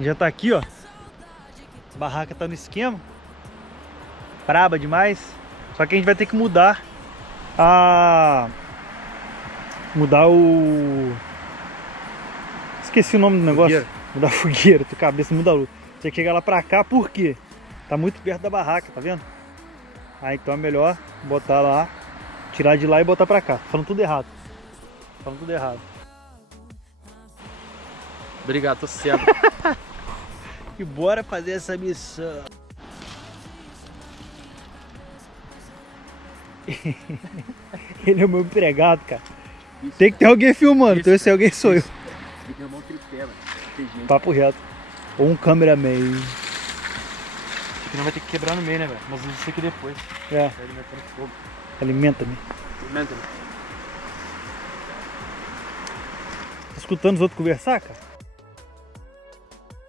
Já tá aqui, ó. A barraca tá no esquema. Braba demais. Só que a gente vai ter que mudar esqueci o nome do negócio. Fogueira. Mudar a fogueira, tua cabeça muda a luz. Tem que chegar lá pra cá, por quê? Tá muito perto da barraca, tá vendo? Aí então é melhor botar lá, tirar de lá e botar pra cá. Falando tudo errado. Falando tudo errado. Obrigado, tô certo. E bora fazer essa missão. Ele é o meu empregado, cara. Isso, Tem que ter alguém filmando, Isso, então esse alguém sou eu. Tem que arrumar um tripé, mano. Tem gente. Papo reto. Ou um cameraman. Isso aqui não vai ter que quebrar no meio, né, velho? Mas isso aqui depois. É, Vai alimentando fogo. alimenta-me. Alimenta-me. Tá escutando os outros conversar, cara?